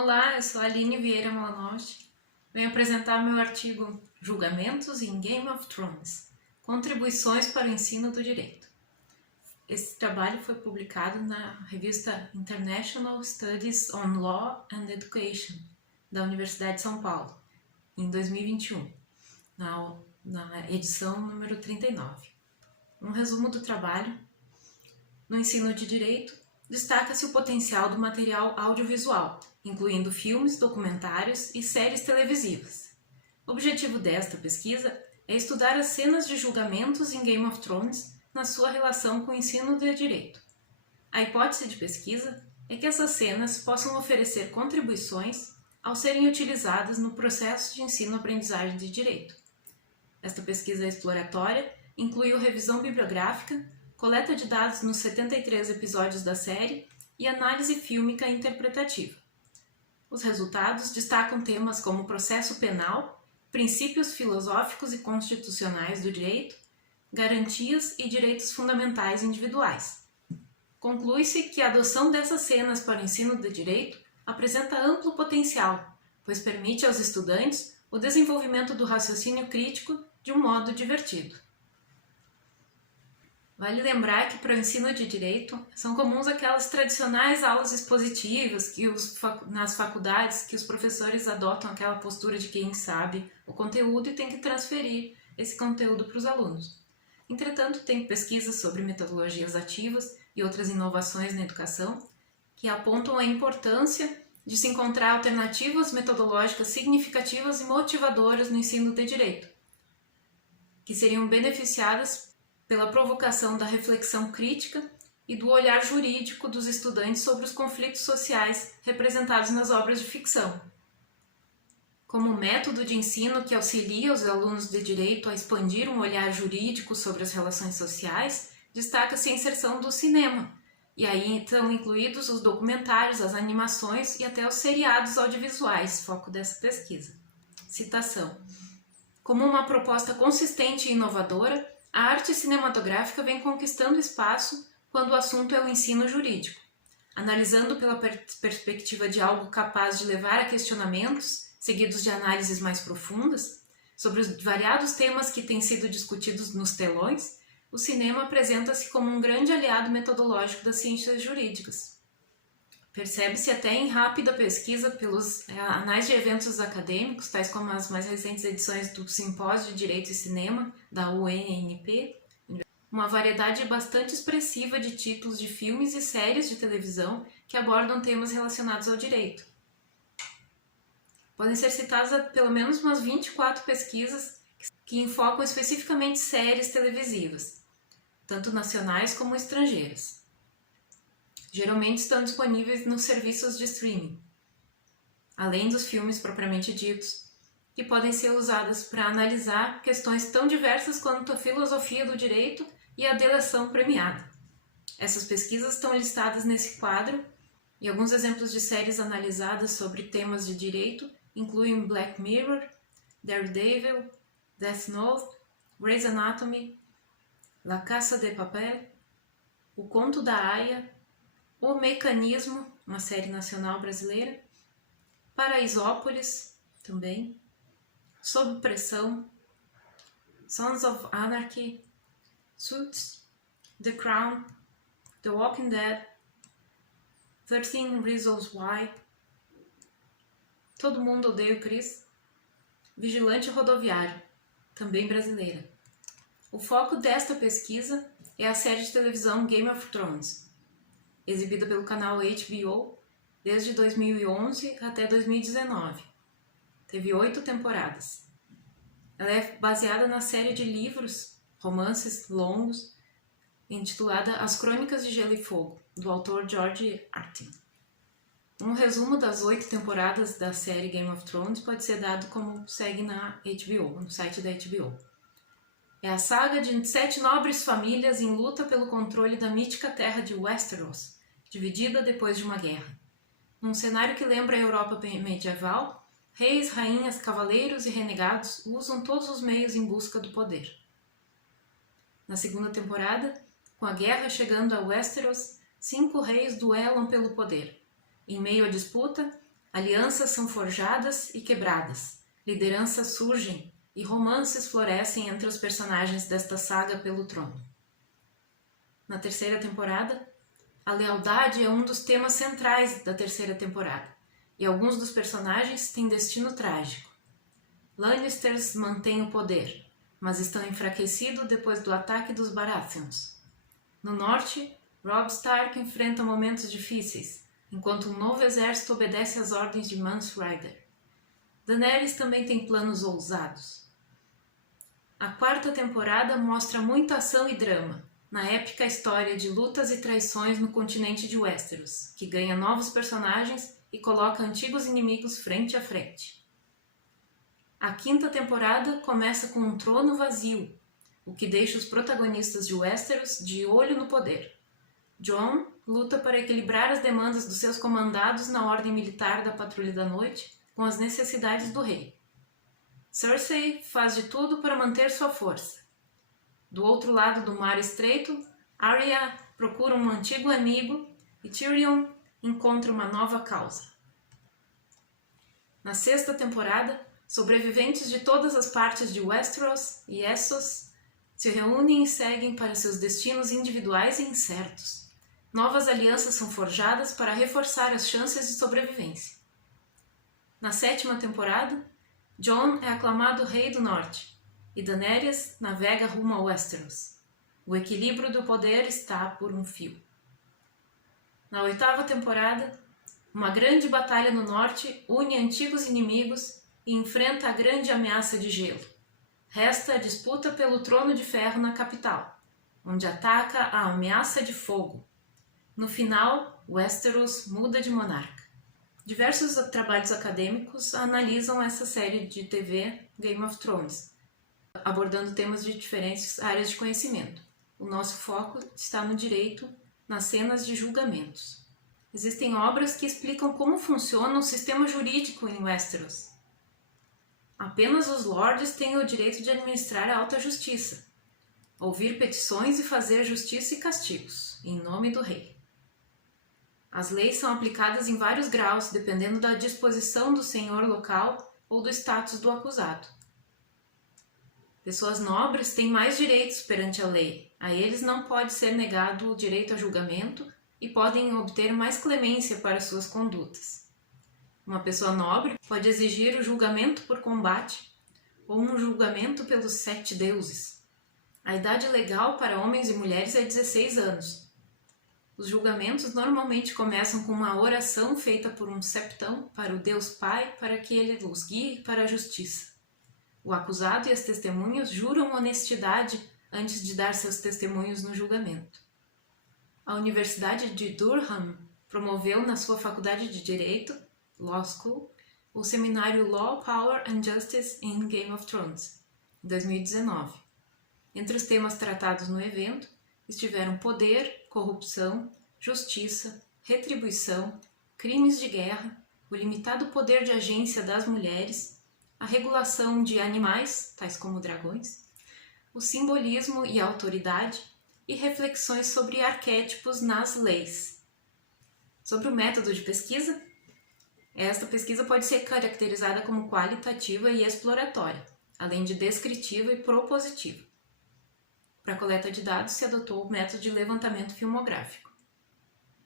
Olá, eu sou a Aline Vieira Malanovich. Venho apresentar meu artigo Julgamentos em Game of Thrones, Contribuições para o Ensino do Direito. Esse trabalho foi publicado na revista International Studies on Law and Education, da Universidade de São Paulo, em 2021, na edição número 39. Um resumo do trabalho. No ensino de direito, destaca-se o potencial do material audiovisual, incluindo filmes, documentários e séries televisivas. O objetivo desta pesquisa é estudar as cenas de julgamentos em Game of Thrones na sua relação com o ensino de direito. A hipótese de pesquisa é que essas cenas possam oferecer contribuições ao serem utilizadas no processo de ensino-aprendizagem de direito. Esta pesquisa exploratória incluiu revisão bibliográfica, coleta de dados nos 73 episódios da série e análise fílmica interpretativa. Os resultados destacam temas como processo penal, princípios filosóficos e constitucionais do direito, garantias e direitos fundamentais individuais. Conclui-se que a adoção dessas cenas para o ensino do direito apresenta amplo potencial, pois permite aos estudantes o desenvolvimento do raciocínio crítico de um modo divertido. Vale lembrar que para o ensino de direito são comuns aquelas tradicionais aulas expositivas que nas faculdades que os professores adotam aquela postura de quem sabe o conteúdo e tem que transferir esse conteúdo para os alunos. Entretanto, tem pesquisas sobre metodologias ativas e outras inovações na educação que apontam a importância de se encontrar alternativas metodológicas significativas e motivadoras no ensino de direito, que seriam beneficiadas pela provocação da reflexão crítica e do olhar jurídico dos estudantes sobre os conflitos sociais representados nas obras de ficção. Como método de ensino que auxilia os alunos de direito a expandir um olhar jurídico sobre as relações sociais, destaca-se a inserção do cinema, e aí estão incluídos os documentários, as animações e até os seriados audiovisuais, foco dessa pesquisa. Citação: como uma proposta consistente e inovadora, a arte cinematográfica vem conquistando espaço quando o assunto é o ensino jurídico, analisando pela perspectiva de algo capaz de levar a questionamentos, seguidos de análises mais profundas, sobre os variados temas que têm sido discutidos nos telões. O cinema apresenta-se como um grande aliado metodológico das ciências jurídicas. Percebe-se até em rápida pesquisa pelos anais de eventos acadêmicos, tais como as mais recentes edições do Simpósio de Direito e Cinema, da UNP, uma variedade bastante expressiva de títulos de filmes e séries de televisão que abordam temas relacionados ao direito. Podem ser citadas pelo menos umas 24 pesquisas que enfocam especificamente séries televisivas, tanto nacionais como estrangeiras. Geralmente estão disponíveis nos serviços de streaming, além dos filmes propriamente ditos, que podem ser usadas para analisar questões tão diversas quanto a filosofia do direito e a delação premiada. Essas pesquisas estão listadas nesse quadro, e alguns exemplos de séries analisadas sobre temas de direito incluem Black Mirror, Daredevil, Death Note, Grey's Anatomy, La Casa de Papel, O Conto da Aia, O Mecanismo, uma série nacional brasileira, Paraisópolis, também, Sob Pressão, Sons of Anarchy, Suits, The Crown, The Walking Dead, 13 Reasons Why, Todo Mundo Odeia o Chris, Vigilante Rodoviário, também brasileira. O foco desta pesquisa é a série de televisão Game of Thrones, exibida pelo canal HBO desde 2011 até 2019. Teve 8 temporadas. Ela é baseada na série de livros, romances longos, intitulada As Crônicas de Gelo e Fogo, do autor George R. R. Martin. Um resumo das 8 temporadas da série Game of Thrones pode ser dado como segue na HBO, no site da HBO. É a saga de 7 nobres famílias em luta pelo controle da mítica terra de Westeros, dividida depois de uma guerra. Num cenário que lembra a Europa medieval, reis, rainhas, cavaleiros e renegados usam todos os meios em busca do poder. Na segunda temporada, com a guerra chegando a Westeros, 5 reis duelam pelo poder. Em meio à disputa, Alianças são forjadas e quebradas, lideranças surgem e romances florescem entre os personagens desta saga pelo trono. Na terceira temporada, a lealdade é um dos temas centrais da terceira temporada, e alguns dos personagens têm destino trágico. Lannisters mantêm o poder, mas estão enfraquecidos depois do ataque dos Baratheons. No norte, Robb Stark enfrenta momentos difíceis, enquanto um novo exército obedece às ordens de Mance Rayder. Daenerys também tem planos ousados. A quarta temporada mostra muita ação e drama, na épica história de lutas e traições no continente de Westeros, que ganha novos personagens e coloca antigos inimigos frente a frente. A quinta temporada começa com um trono vazio, o que deixa os protagonistas de Westeros de olho no poder. Jon luta para equilibrar as demandas dos seus comandados na ordem militar da Patrulha da Noite com as necessidades do rei. Cersei faz de tudo para manter sua força. Do outro lado do Mar Estreito, Arya procura um antigo amigo e Tyrion encontra uma nova causa. Na sexta temporada, sobreviventes de todas as partes de Westeros e Essos se reúnem e seguem para seus destinos individuais e incertos. Novas alianças são forjadas para reforçar as chances de sobrevivência. Na sétima temporada, Jon é aclamado Rei do Norte e Daenerys navega rumo a Westeros. O equilíbrio do poder está por um fio. Na oitava temporada, uma grande batalha no norte une antigos inimigos e enfrenta a grande ameaça de gelo. Resta a disputa pelo Trono de Ferro na capital, onde ataca a ameaça de fogo. No final, Westeros muda de monarca. Diversos trabalhos acadêmicos analisam essa série de TV Game of Thrones, abordando temas de diferentes áreas de conhecimento. O nosso foco está no direito, nas cenas de julgamentos. Existem obras que explicam como funciona o sistema jurídico em Westeros. Apenas os lords têm o direito de administrar a alta justiça, ouvir petições e fazer justiça e castigos, em nome do rei. As leis são aplicadas em vários graus, dependendo da disposição do senhor local ou do status do acusado. Pessoas nobres têm mais direitos perante a lei. A eles não pode ser negado o direito a julgamento e podem obter mais clemência para suas condutas. Uma pessoa nobre pode exigir o julgamento por combate ou um julgamento pelos 7 deuses. A idade legal para homens e mulheres é 16 anos. Os julgamentos normalmente começam com uma oração feita por um septão para o Deus Pai para que ele os guie para a justiça. O acusado e as testemunhas juram honestidade antes de dar seus testemunhos no julgamento. A Universidade de Durham promoveu na sua faculdade de Direito, Law School, o seminário Law, Power and Justice in Game of Thrones, em 2019. Entre os temas tratados no evento estiveram poder, corrupção, justiça, retribuição, crimes de guerra, o limitado poder de agência das mulheres, a regulação de animais, tais como dragões, o simbolismo e a autoridade e reflexões sobre arquétipos nas leis. Sobre o método de pesquisa, esta pesquisa pode ser caracterizada como qualitativa e exploratória, além de descritiva e propositiva. Para a coleta de dados, se adotou o método de levantamento filmográfico.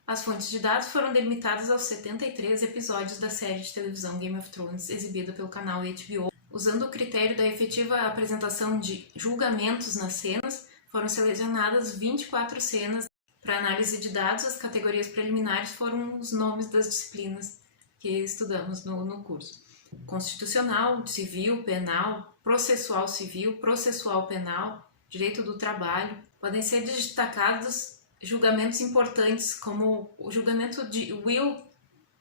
As fontes de dados foram delimitadas aos 73 episódios da série de televisão Game of Thrones, exibida pelo canal HBO. Usando o critério da efetiva apresentação de julgamentos nas cenas, foram selecionadas 24 cenas. Para análise de dados, as categorias preliminares foram os nomes das disciplinas que estudamos no curso. Constitucional, civil, penal, processual civil, processual penal, direito do trabalho. Podem ser destacados julgamentos importantes, como o julgamento de Will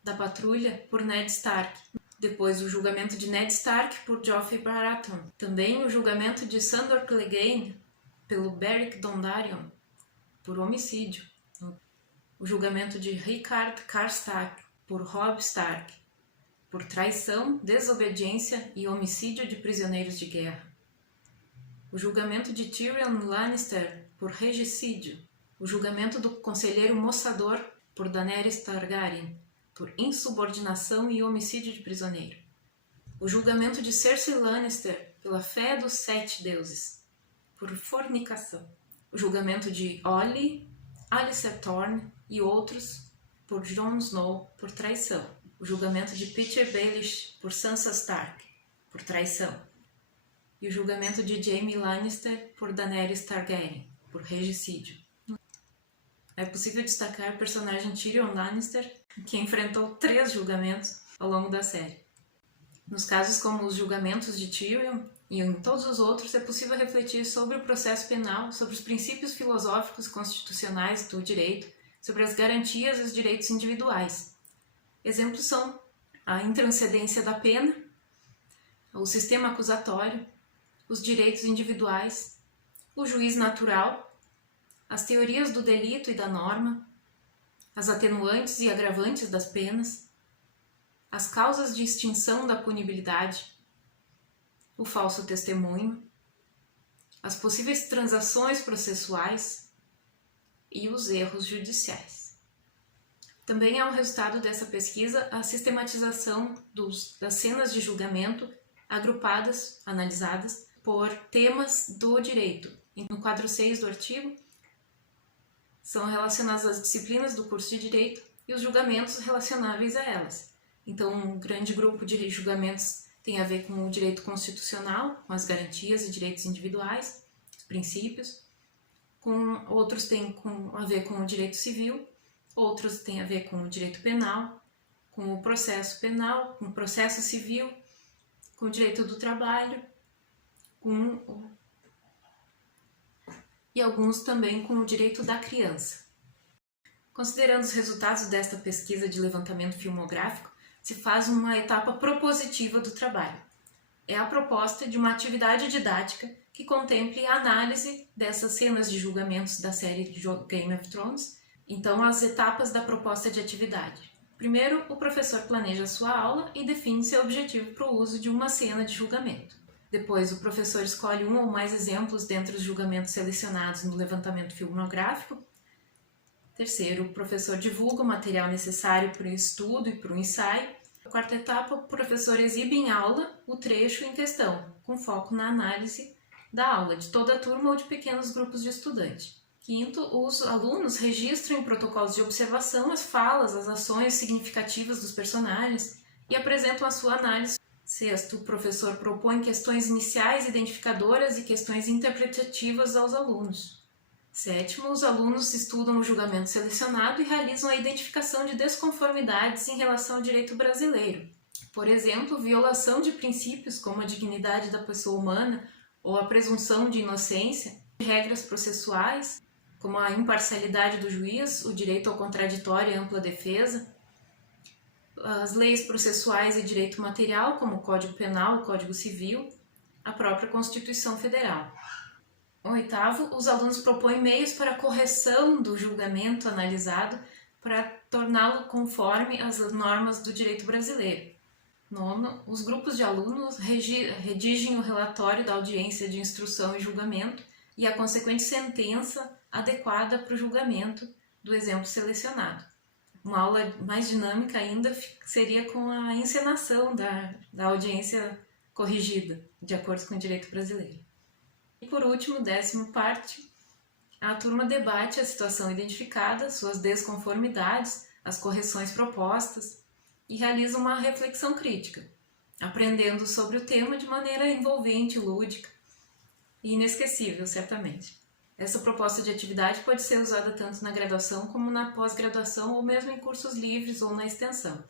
da Patrulha por Ned Stark. Depois o julgamento de Ned Stark por Joffrey Baratheon. Também o julgamento de Sandor Clegane pelo Beric Dondarrion por homicídio. O julgamento de Rickard Karstark por Robb Stark por traição, desobediência e homicídio de prisioneiros de guerra. O julgamento de Tyrion Lannister por regicídio. O julgamento do conselheiro Mossador por Daenerys Targaryen por insubordinação e homicídio de prisioneiro. O julgamento de Cersei Lannister pela fé dos 7 deuses, por fornicação. O julgamento de Olly, Alistair Thorne e outros por Jon Snow por traição. O julgamento de Petyr Baelish por Sansa Stark por traição. E o julgamento de Jaime Lannister por Daenerys Targaryen por regicídio. É possível destacar o personagem Tyrion Lannister, que enfrentou 3 julgamentos ao longo da série. Nos casos como os julgamentos de Tyrion e em todos os outros, é possível refletir sobre o processo penal, sobre os princípios filosóficos e constitucionais do direito, sobre as garantias e os direitos individuais. Exemplos são a intranscendência da pena, o sistema acusatório, os direitos individuais, o juiz natural, as teorias do delito e da norma, as atenuantes e agravantes das penas, as causas de extinção da punibilidade, o falso testemunho, as possíveis transações processuais e os erros judiciais. Também é um resultado dessa pesquisa a sistematização das cenas de julgamento agrupadas, analisadas por temas do direito. No quadro 6 do artigo, são relacionadas às disciplinas do curso de Direito e os julgamentos relacionáveis a elas. Então, um grande grupo de julgamentos tem a ver com o direito constitucional, com as garantias e direitos individuais, os princípios. Outros têm a ver com o direito civil, outros têm a ver com o direito penal, com o processo penal, com o processo civil, com o direito do trabalho, e alguns também com o direito da criança. Considerando os resultados desta pesquisa de levantamento filmográfico, se faz uma etapa propositiva do trabalho. É a proposta de uma atividade didática que contemple a análise dessas cenas de julgamentos da série de Game of Thrones. Então, as etapas da proposta de atividade. Primeiro, o professor planeja sua aula e define seu objetivo para o uso de uma cena de julgamento. Depois, o professor escolhe um ou mais exemplos dentre os julgamentos selecionados no levantamento filmográfico. Terceiro, o professor divulga o material necessário para o estudo e para o ensaio. Na quarta etapa, o professor exibe em aula o trecho em questão, com foco na análise da aula, de toda a turma ou de pequenos grupos de estudantes. Quinto, os alunos registram em protocolos de observação as falas, as ações significativas dos personagens e apresentam a sua análise. Sexto, o professor propõe questões iniciais identificadoras e questões interpretativas aos alunos. Sétimo, os alunos estudam o julgamento selecionado e realizam a identificação de desconformidades em relação ao direito brasileiro. Por exemplo, violação de princípios como a dignidade da pessoa humana ou a presunção de inocência, regras processuais, como a imparcialidade do juiz, o direito ao contraditório e ampla defesa, as leis processuais e direito material, como o Código Penal, o Código Civil, a própria Constituição Federal. Oitavo, os alunos propõem meios para a correção do julgamento analisado para torná-lo conforme as normas do direito brasileiro. Nono, os grupos de alunos redigem o relatório da audiência de instrução e julgamento e a consequente sentença adequada para o julgamento do exemplo selecionado. Uma aula mais dinâmica ainda seria com a encenação da audiência corrigida, de acordo com o direito brasileiro. E por último, 10ª parte, a turma debate a situação identificada, suas desconformidades, as correções propostas e realiza uma reflexão crítica, aprendendo sobre o tema de maneira envolvente, lúdica e inesquecível, certamente. Essa proposta de atividade pode ser usada tanto na graduação como na pós-graduação ou mesmo em cursos livres ou na extensão.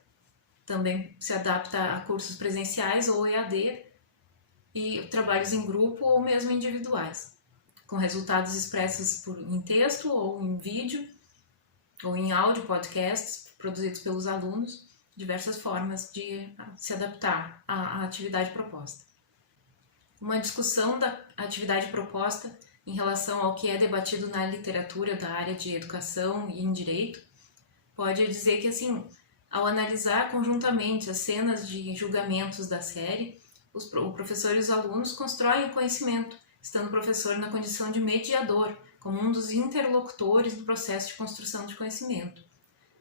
Também se adapta a cursos presenciais ou EAD e trabalhos em grupo ou mesmo individuais, com resultados expressos em texto ou em vídeo ou em áudio, podcasts produzidos pelos alunos, diversas formas de se adaptar à atividade proposta. Uma discussão da atividade proposta em relação ao que é debatido na literatura da área de educação e em direito, pode dizer que, assim, ao analisar conjuntamente as cenas de julgamentos da série, o professor e os alunos constroem o conhecimento, estando o professor na condição de mediador, como um dos interlocutores do processo de construção de conhecimento.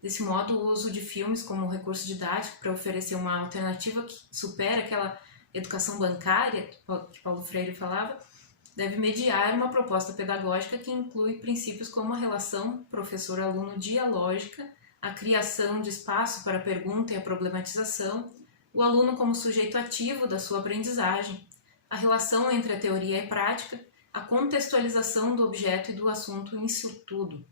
Desse modo, o uso de filmes como recurso didático para oferecer uma alternativa que supera aquela educação bancária que Paulo Freire falava, deve mediar uma proposta pedagógica que inclui princípios como a relação professor-aluno dialógica, a criação de espaço para a pergunta e a problematização, o aluno como sujeito ativo da sua aprendizagem, a relação entre a teoria e a prática, a contextualização do objeto e do assunto nisso tudo.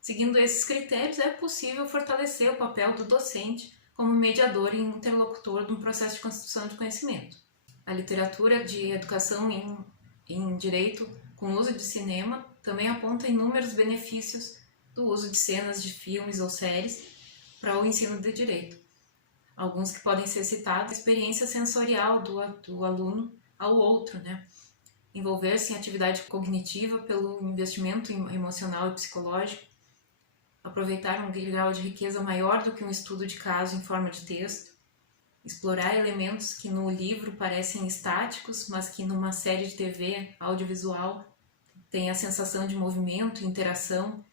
Seguindo esses critérios, é possível fortalecer o papel do docente como mediador e interlocutor de um processo de construção de conhecimento. A literatura de educação em direito com uso de cinema também aponta inúmeros benefícios do uso de cenas de filmes ou séries para o ensino de direito. Alguns que podem ser citados: a experiência sensorial do aluno ao outro, envolver-se em atividade cognitiva pelo investimento emocional e psicológico, aproveitar um grau de riqueza maior do que um estudo de caso em forma de texto, explorar elementos que no livro parecem estáticos, mas que numa série de TV audiovisual tem a sensação de movimento e interação,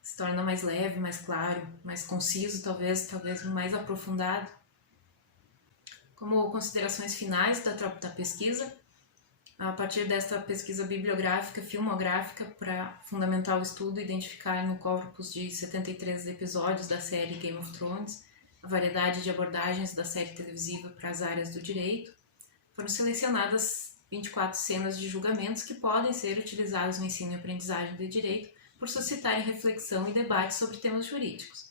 se torna mais leve, mais claro, mais conciso, talvez mais aprofundado. Como considerações finais da pesquisa, a partir desta pesquisa bibliográfica, filmográfica, para fundamentar o estudo, identificar no corpus de 73 episódios da série Game of Thrones a variedade de abordagens da série televisiva para as áreas do direito, foram selecionadas 24 cenas de julgamentos que podem ser utilizadas no ensino e aprendizagem de direito por suscitarem reflexão e debate sobre temas jurídicos.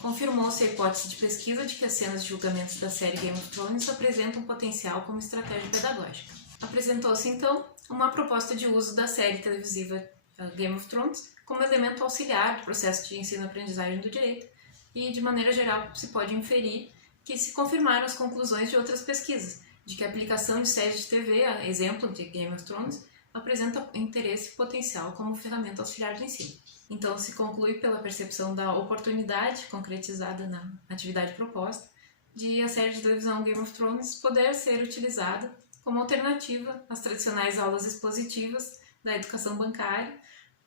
Confirmou-se a hipótese de pesquisa de que as cenas de julgamentos da série Game of Thrones apresentam potencial como estratégia pedagógica. Apresentou-se, então, uma proposta de uso da série televisiva Game of Thrones como elemento auxiliar do processo de ensino-aprendizagem do direito e, de maneira geral, se pode inferir que se confirmaram as conclusões de outras pesquisas, de que a aplicação de séries de TV, a exemplo de Game of Thrones, apresenta interesse potencial como ferramenta auxiliar do ensino. Então, se conclui pela percepção da oportunidade concretizada na atividade proposta de a série de televisão Game of Thrones poder ser utilizada como alternativa às tradicionais aulas expositivas da educação bancária,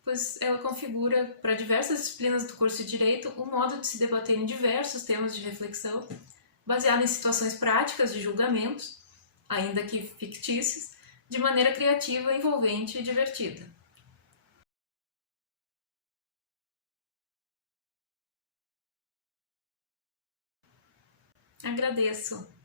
pois ela configura para diversas disciplinas do curso de Direito um modo de se debater em diversos temas de reflexão, baseado em situações práticas de julgamentos, ainda que fictícios, de maneira criativa, envolvente e divertida. Agradeço!